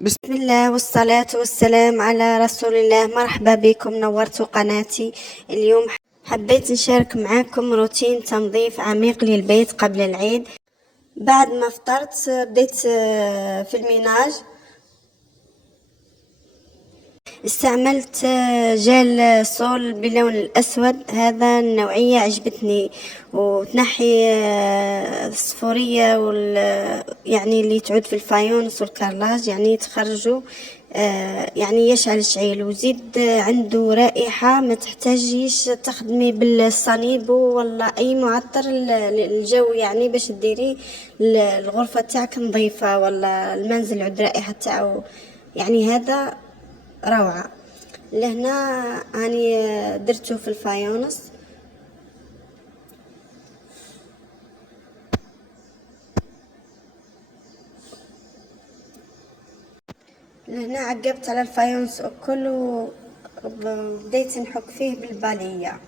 بسم الله والصلاة والسلام على رسول الله. مرحبا بكم، نورتوا قناتي. اليوم حبيت نشارك معاكم روتين تنظيف عميق للبيت قبل العيد. بعد ما فطرت بديت في الميناج. استعملت جل صول باللون الأسود، هذا النوعية عجبتني وتنحي الصفورية يعني اللي تعود في الفايونس والكرلاج، يعني تخرجوا يعني يشعل شعيل، وزيد عنده رائحة ما تحتاجيش تخدمي بالصنيب ولا أي معطر الجو، يعني باش ديري الغرفة تاعك نظيفة ولا المنزل عود رائحة تاعو، يعني هذا روعة. لهنا اني درته في الفايونس. لهنا عقبت على الفايونس الكل وبديت نحك فيه بالبالية.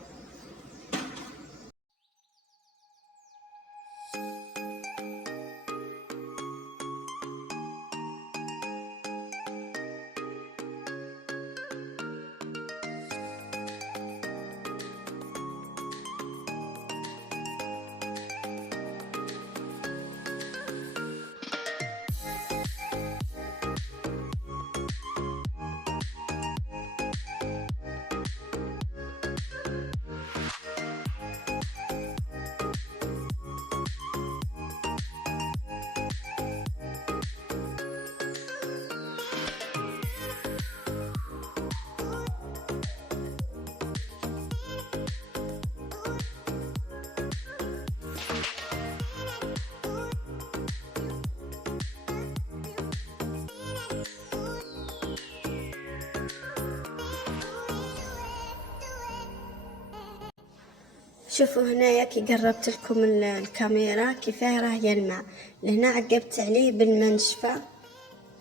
شوفوا هنايا كي قربت لكم الكاميرا كيفاه راه يلمع. لهنا عقبت عليه بالمنشفة،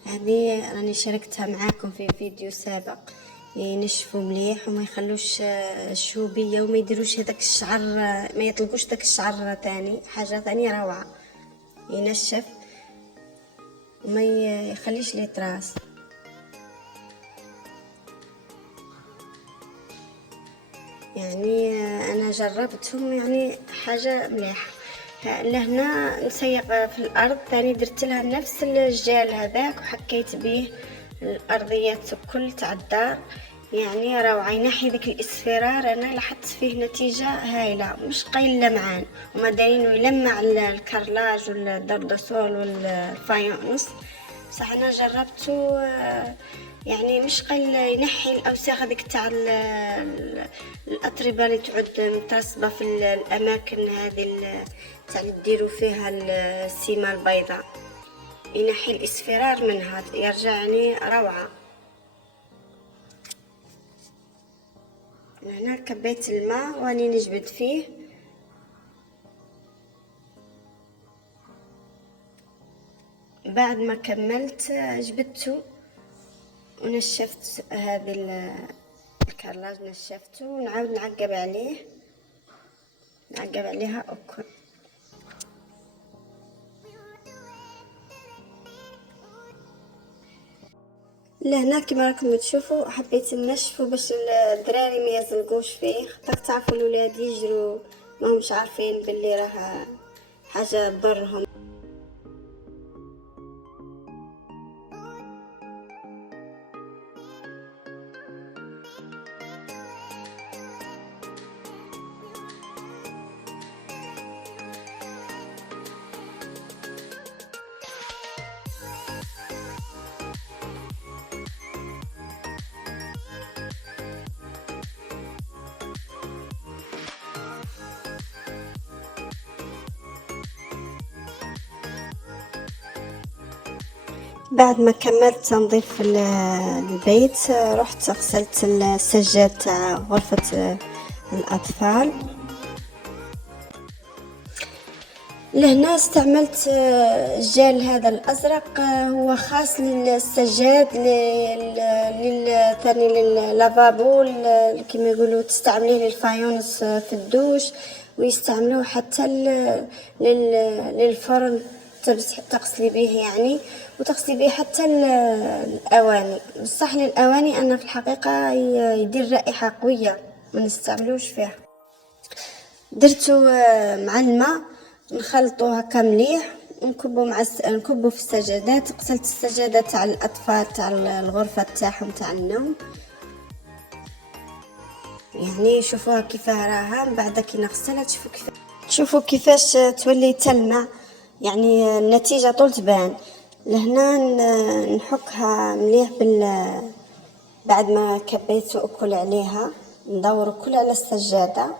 هذه راني شاركتها معاكم في فيديو سابق. ينشفوا مليح وما يخلوش الشوبية وما يديروش هذاك الشعر، ما يطلقوش داك الشعر تاني، حاجة ثانية روعة. ينشف وما يخليش لي طراس. يعني انا جربتهم، يعني حاجه مليحه. لهنا نسيق في الارض ثاني، درت لها نفس الجال هذاك وحكيت به الارضيات كل تاع الدار، يعني روعه. ينحي ذيك الاصفرار، انا لاحظت فيه نتيجه هايله، مش قايل لمعان وما داينو يلمع الكرلاج والدردسول والفايونس. صح انا جربته، يعني مش قل ينحي الاوساخ هذيك تاع الاتربه اللي تعود مترسبه في الاماكن هذه تاع اللي ديروا فيها السيمه البيضاء، ينحي الاصفرار منها، يرجع يعني روعه. هنا كبيت الماء واني نجبد فيه. بعد ما كملت جبدته ونشفت هذه الكرلاج، نشفته ونعاود نعقب عليها أكل. لهنا كما راكم تشوفوا حبيت نشفه باش الدراري ما يزلقوش فيه، خاطر تعرفوا الولاد يجروا ما همش عارفين باللي راه حاجه تضرهم. بعد ما كملت تنظيف البيت رحت غسلت السجاد تاع غرفة الأطفال. لهنا استعملت الجل هذا الأزرق، هو خاص للسجاد، ثاني لللافابو، كما يقولوا تستعمليه للفايونس في الدوش، ويستعملوه حتى للفرن تغسلي به يعني. وتغسلي به حتى الاواني. بصح للاواني انا في الحقيقه يدير رائحه قويه ما نستعملوش فيها. درتو مع الماء نخلطو هكا مليح ونكبو نكبو في السجادات. غسلت السجادات تاع الاطفال تاع الغرفه تاعهم تاع النوم، يعني شوفوها كيفاه راها. من بعد كي نغسلها تشوفوا كيفاش تولي تلمع، يعني النتيجه طول تبان. لهنا نحكها مليح بعد ما كبيت اكل عليها ندور كل على السجاده،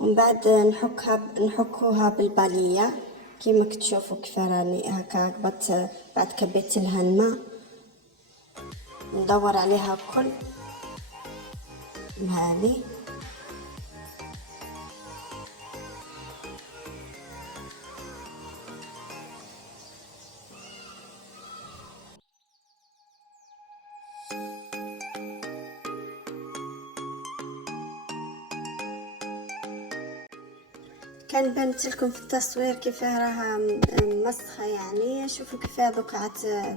ومن بعد نحكوها بالباليه كيما كتشوفوا كيف راني هكا قبط. بعد كبيت لها الماء ندور عليها كل هذه. كان بانت لكم في التصوير كيف راها مسخه، يعني شوفوا كيف دوكا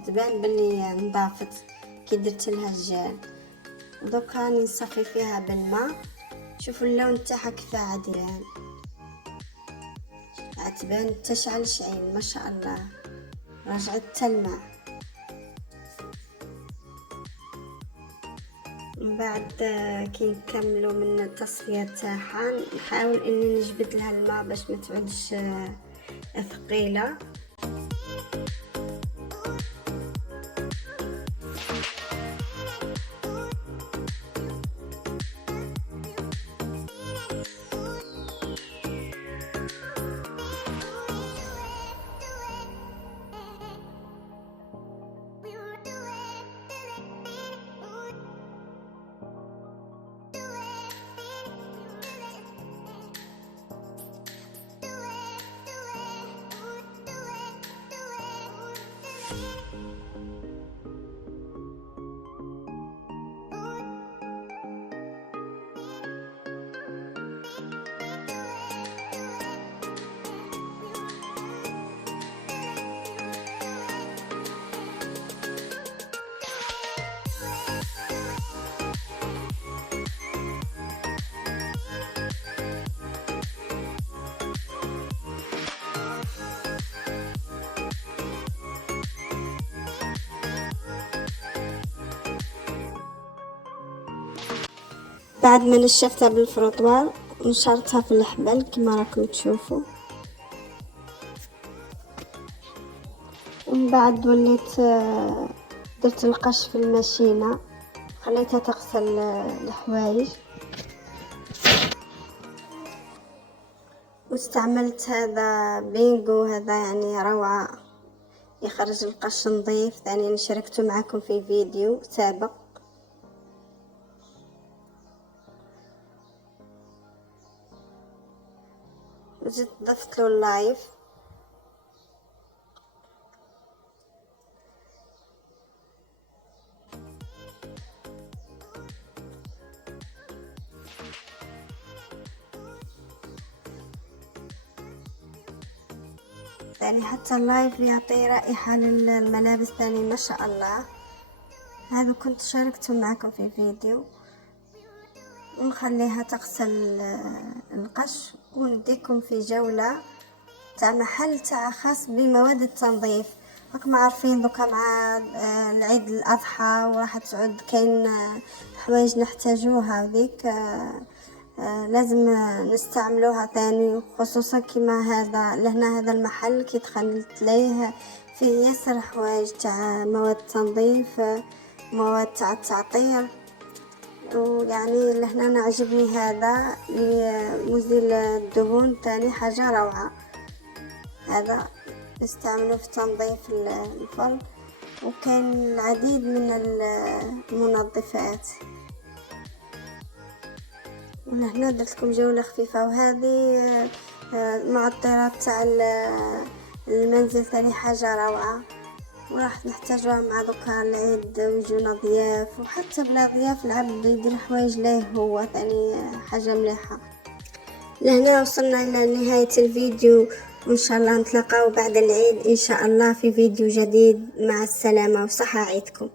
تبان بلي نضافت كي درت لها الجال. دوكا نصفي فيها بالماء، شوفوا اللون تاعها كيف عديان تبان تشعل شعين ما شاء الله، رجعت تلمع. من بعد كي نكملوا من التصفيه تاعها نحاول اني نجبد لها الماء باش ما تعودش ثقيله. بعد ما نشفتها بالفروطوار نشرتها في الحبل كما راكم تشوفوا. ومن بعد وليت درت القش في الماشينه، خليتها تغسل الحوايج، واستعملت هذا بينجو. هذا يعني روعه يخرج القش نظيف، ثاني شاركته معكم في فيديو سابق. زدت ضفت له اللايف. يعني حتى اللايف يعطي رائحة للملابس ثاني ما شاء الله. هذا كنت شاركته معكم في فيديو. ونخليها تغسل القش ونديكم في جولة تاع محل تاع خاص بمواد التنظيف. راكم عارفين دوكا مع العيد الاضحى وراح تعود كاين حوايج نحتاجوها هذيك لازم نستعملوها ثاني، خصوصا كما هذا لهنا. هذا المحل كي دخلت ليه فيه ياسر حوايج تاع مواد تنظيف، مواد تاع التعطير. ويعني لهنا أنا عجبني هذا لمزيل الدهون، تاني حاجة روعة. هذا نستعمله في تنظيف الفرن، وكان العديد من المنظفات. ولهنا درت لكم جولة خفيفة. وهذه معطرات تاع المنزل ثاني حاجة روعة، وراح نحتاجوها مع دوكا العيد ويجونا ضياف، وحتى بلا ضياف العبد يدير حوايج ليه هو ثاني حاجة مليحة. لهنا وصلنا إلى نهاية الفيديو. وإن شاء الله نتلاقاو بعد العيد إن شاء الله في فيديو جديد. مع السلامة وصحة عيدكم.